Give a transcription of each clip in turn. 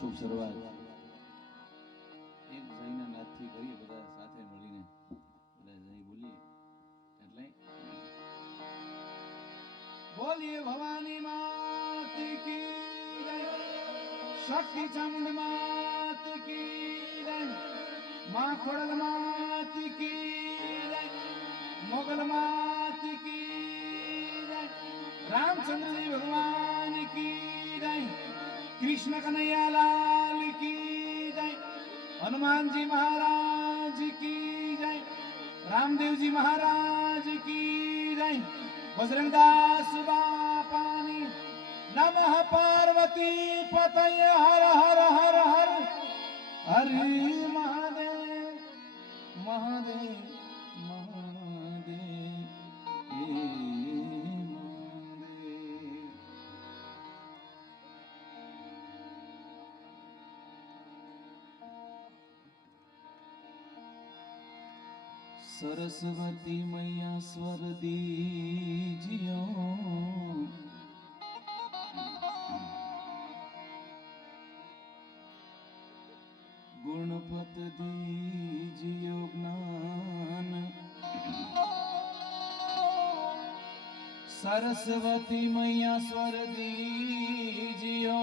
શુભ શરૂઆત એક જયના નાદથી કરીએ બધા સાથે મળીને બધા જય બોલીએ એટલે બોલીએ ભવાની માત કી જય શક્તિ ચામુંડ માત કી જય માં ખોડલ માત કી જય મોગલ માત કી જય રામચંદ્રજી ભગવાન की जय कृष्ण कन्हैया लाल की जय हनुमान जी महाराज की जय रामदेव जी महाराज की जय बजरंगदास बापानी नमः पार्वती पतये हर हर हर हर हरि महादेव महादेव सरस्वती मैया स्वर दीजियो गुणपत दीजियो ज्ञान सरस्वती मैया स्वर दीजियो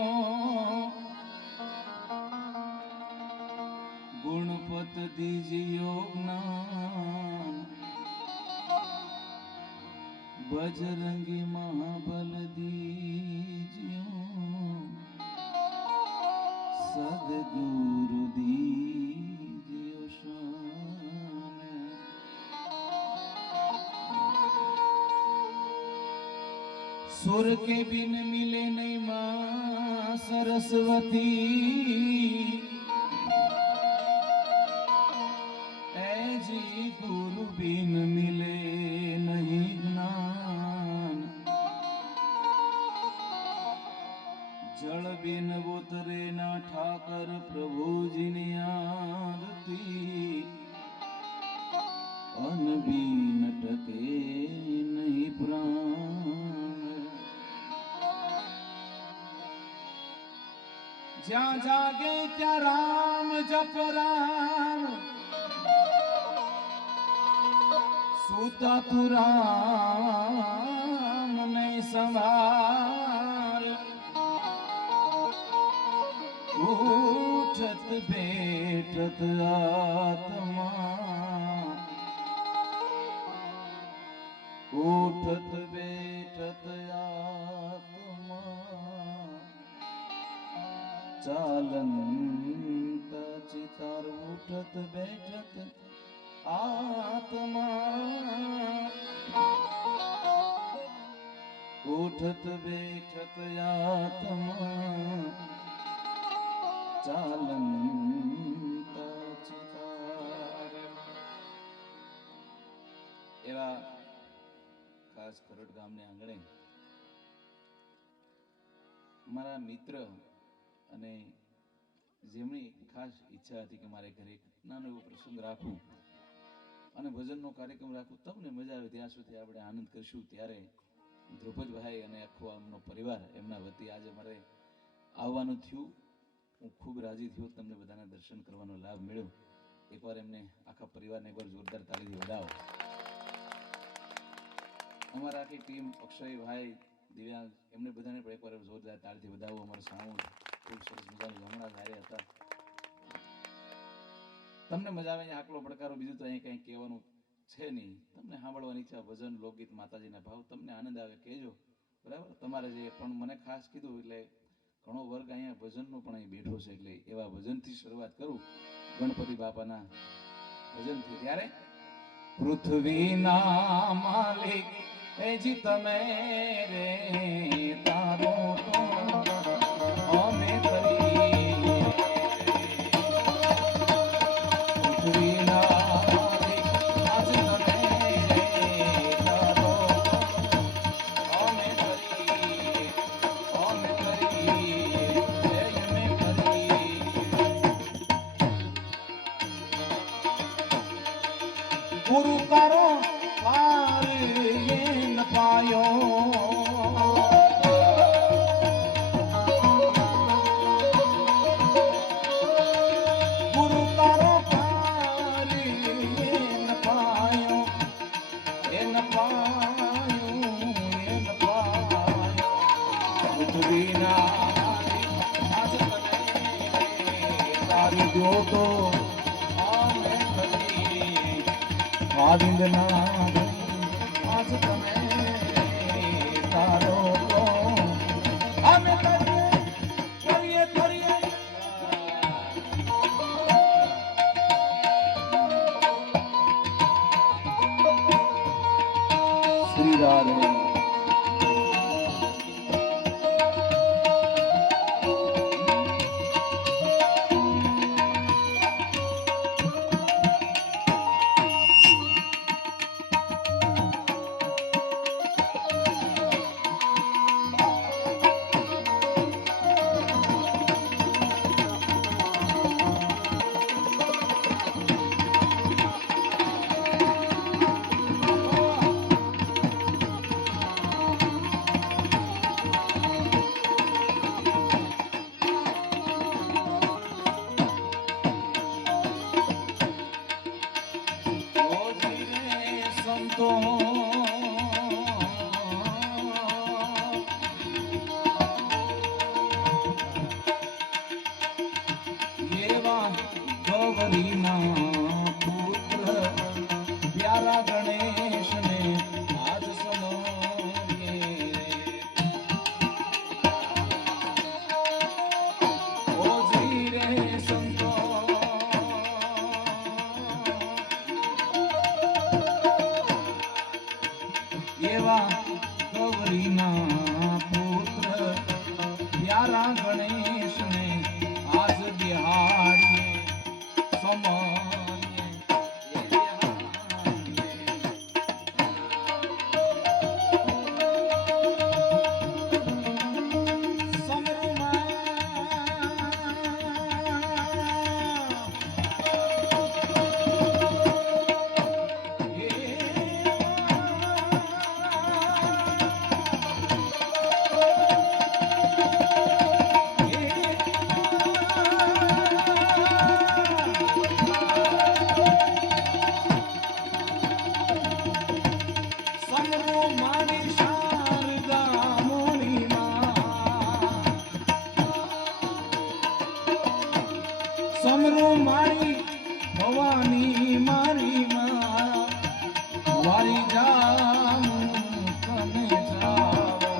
गुणपत दीजियो ज्ञान बजरंगी महाबल दीजियो सदगुरु दीजियो शान सुर के बिन मिले नहीं मां सरस्वती गुरु बिन मिले नहीं ज्ञान जल बिन उतरे ना ठाकर प्रभु जी ने आरती अन बिन टके नहीं प्राण ज्या जागे त्या राम जप राम सूता तू राम नहीं संभार उठत बैठत आत्मा उठत बैठत आत्मा चालंत चितार उठत बैठत आत्मा उठत बैठत आत्मा चालंत चितार एवा खास खरोડ ગામને આંગણે મારા મિત્ર અને જેમની ખાસ ઈચ્છા હતી કે મારે ઘરે નાનો એવો પ્રસંગ રાખું અને ભજનનો કાર્યક્રમ રાખું તમને મજા આવે ત્યાં સુધી આપણે આનંદ કરશું ત્યારે ધ્રુપદભાઈ અને આખો એમનો પરિવાર એમના વતી આજે મારે આવવાનું થયું હું ખૂબ રાજી થયો તમને બધાને દર્શન કરવાનો લાભ મળ્યો એકવાર એમને આખા પરિવારને એકવાર જોરદાર તાળીથી વધાવો અમારા આખી ટીમ અક્ષયભાઈ દિવ્યાંગ એમને બધાને પણ એકવાર જોરદાર તાળીથી વધાવો અમારા સાઉન્ડ ખૂબ સરસ મજાનું હમણાં હારે હતા તમને મજા આવે આકલો પડકારો બીજું તો અહીં કંઈ કહેવાનું છે નહીં તમને સાંભળવાની ઈચ્છા ભજન લોકગીત માતાજીના ભાવ તમને આનંદ આવે કહેજો બરાબર તમારે જે પણ મને ખાસ કીધું એટલે ઘણો વર્ગ અહીંયા ભજનનો પણ અહીં બેઠો છે એટલે એવા ભજનથી શરૂઆત કરું ગણપતિ બાપાના ભજનથી ત્યારે પૃથ્વીના માલિક એ જી તમે રે તારો તો અમે ગુરુ તારો પાર ન પાયો તો આમે કરી ગોવિંદના આજ તમે તારો તો આમે કરીએ કરીએ શ્રી રાધે સંતો એવા ગૌરીના પુત્ર પ્યારા ગણેશને આજ સમયે ઓજી રે સંતો એવા ગૌરીના પુત્ર પ્યારા ગણેશને આજ બિહારીએ સમરીએ સમરો મારી ભવાની મારી માં વારી જામ તમે જાઓ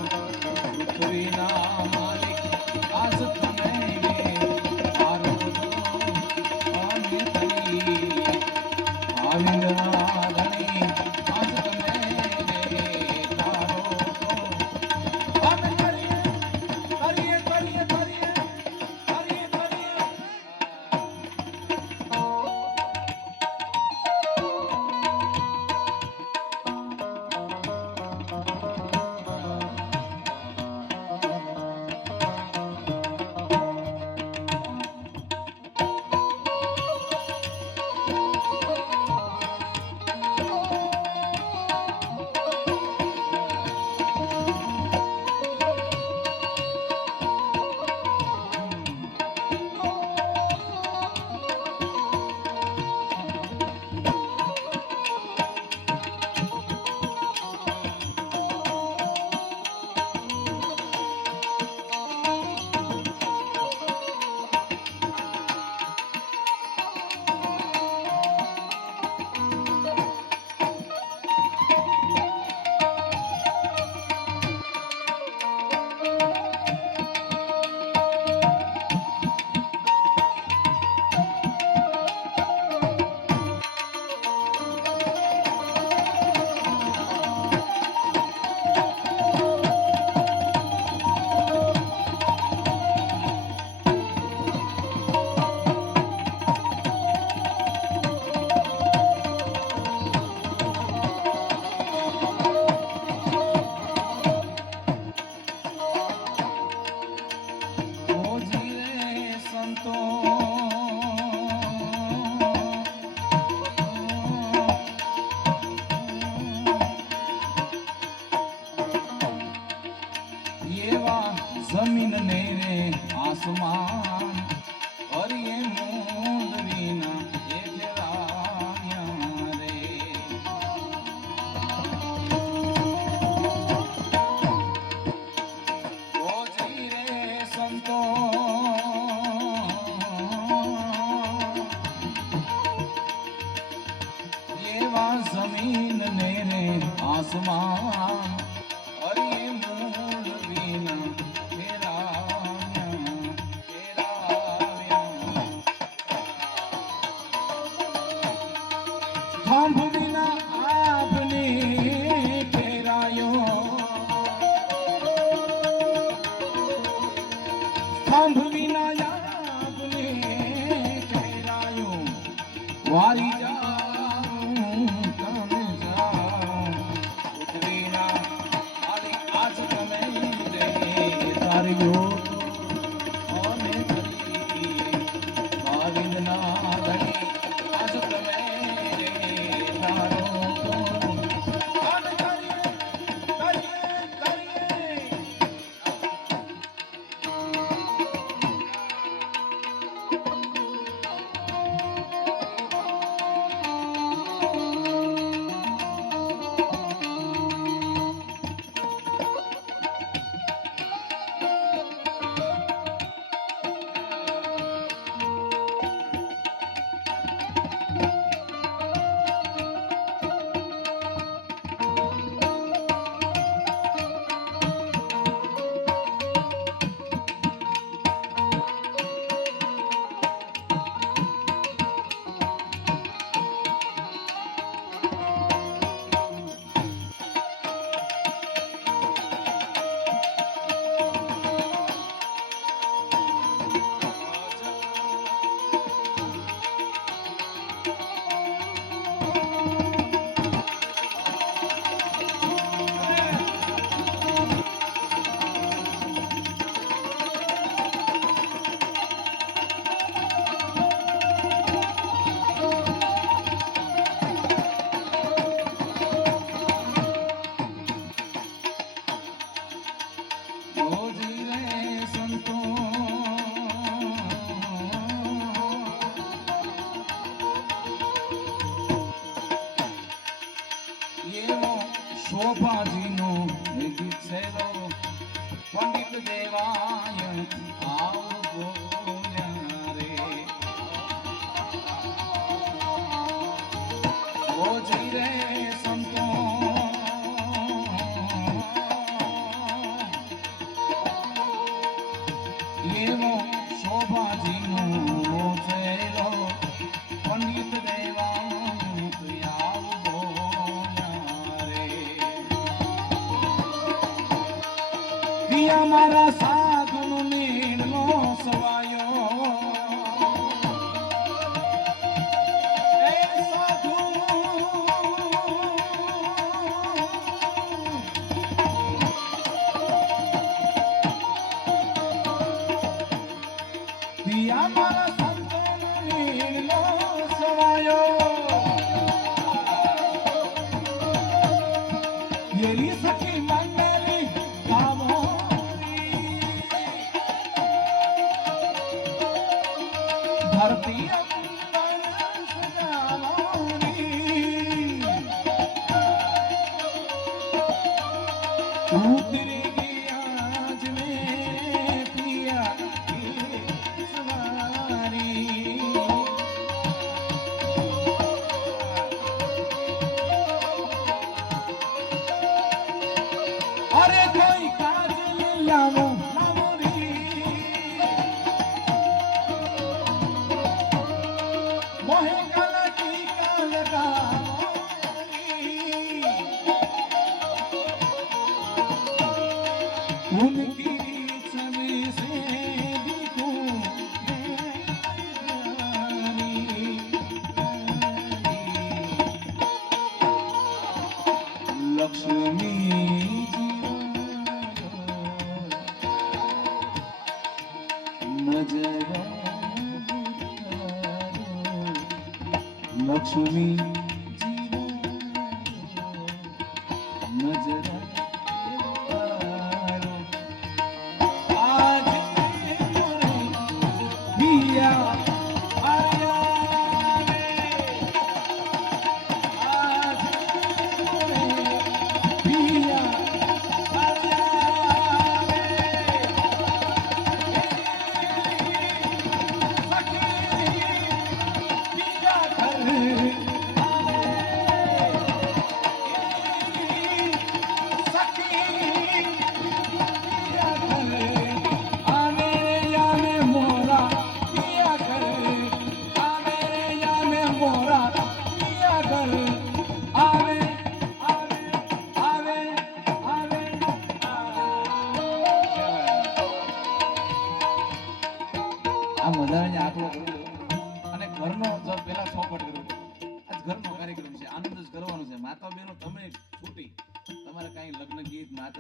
પૃથ્વીના માલિક આજ તમે તારો અમે કરી આવિંદના ધણી આજ તમે તારો અમે કરીએ કરીએ કરીએ કરીએ जमीन ने रे आसमान और ये मुंदरीना एक राया रे ओ जी रे संतो સાંભળી ના યાદને કહેરાયું વારી જાઉં તમે જાઉં ઉતરીના આલી આજ તમે રે તારીઓ અને ધરી ગોવિંદના ધણી આજ તમે રે તારો અને કરીએ શોભાજીનો ગીત છેલો પંડિત દેવાય આવ બોલ્યા રે ઓજી રે સંતો એવો શોભાજીનો છેલો પંડિત દેવાય આવ મારા સાધુનો નીણનો સવાયો એ સાધુ દિયા મારા સંતોનો નીણનો સવાયો એલી સખી મંડળી આવો ધરતી અંબર સજાવાની ઉતરી ગયા જ મેં પિયા की सवारी अरे कोई काज लावो मोहे काला टीका लगाओ उनकी छवि से दिखूं लक्ष्मी नजर लक्ष्मी नजर आज पिया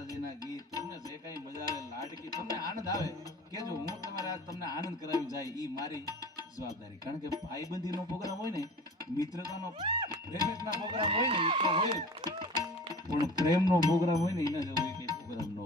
માતાજીના ગીત તમને જે કઈ મજા આવે લાડકી તમને આનંદ આવે કે જો હું તમારે આજ તમને આનંદ કરાવી જાય ઈ મારી જવાબદારી. કારણ કે ભાઈબંધીનો પ્રોગ્રામ હોય ને, મિત્રતાનો પ્રેમનો પ્રોગ્રામ હોય ને, એ તો હોય જ. પણ પ્રેમનો પ્રોગ્રામ હોય ને એના જેવો એક પ્રોગ્રામ ન હોય.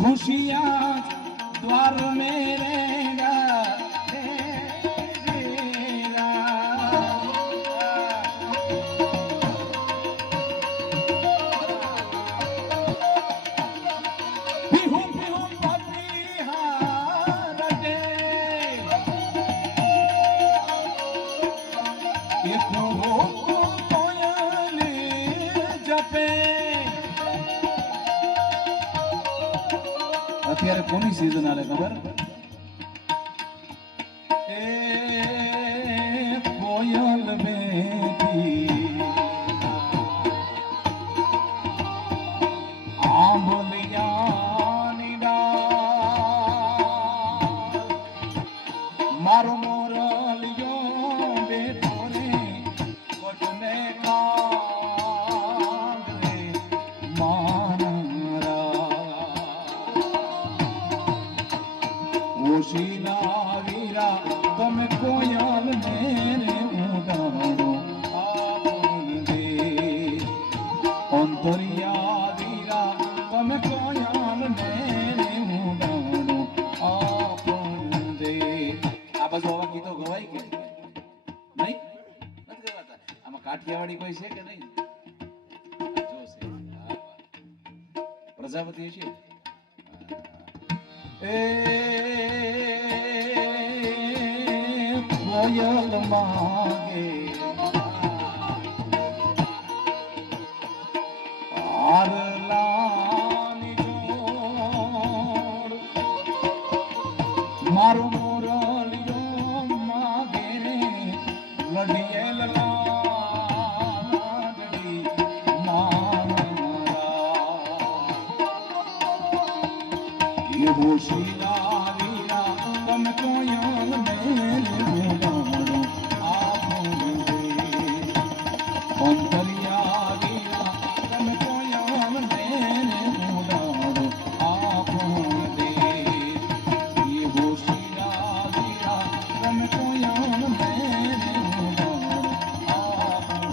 खुशियाँ द्वार में रहेगा बिहू बिहू पपिहार दे एक हो कोयल जपे. અત્યારે કોની સીઝન આલે ખબર? એ કોયલ બેઠી આંબલિયાની ડાળ મારો મોરલિયો બેઠો રે કોટને કાંગરે ઓશીના વીરા તમે કોયલ મેરે ઉડાડો આપણ દે. અંતરિયા વીરા તમે કોયલ મેરે ઉડાડો આપણ દે. આ બાજુ આવા ગીતો ગવાય કે નહીં? નથી ગવાતા. આમાં કાઠિયાવાડી કોઈ છે કે નહીં? જો છે. પ્રજાપતિ છે. કોયલ માગે આરલાની જોડ મારો મોરલિયો માગે રે લડિયેલ લાડડી મારા એ હોશીના વીરા તમે કોયલ મેરે ઉડાડો આપણ દે. અંતરિયા વીરા તમે કોયલ મેરે ઉડાડો આપણ દે. એ હોશીના વીરા તમે કોયલ મેરે ઉડાડો આપણ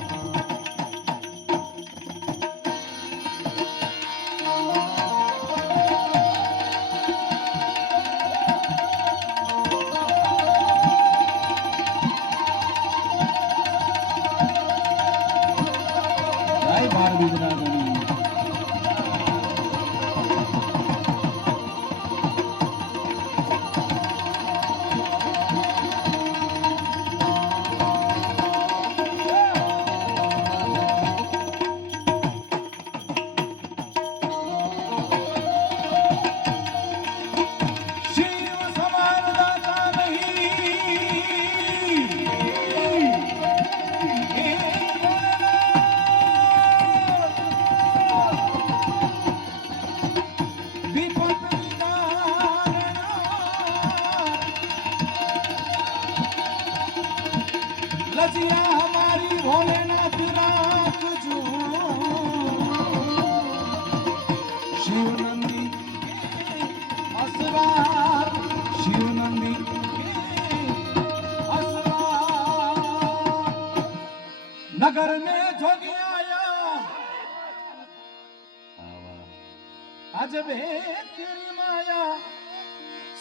शिवनंदी असरार शिवनंदी असरार नगर में जोगी आया अजब है तेरी माया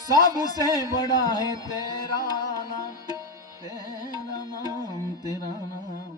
सबसे बड़ा है तेरा नाम तेरा नाम तेरा नाम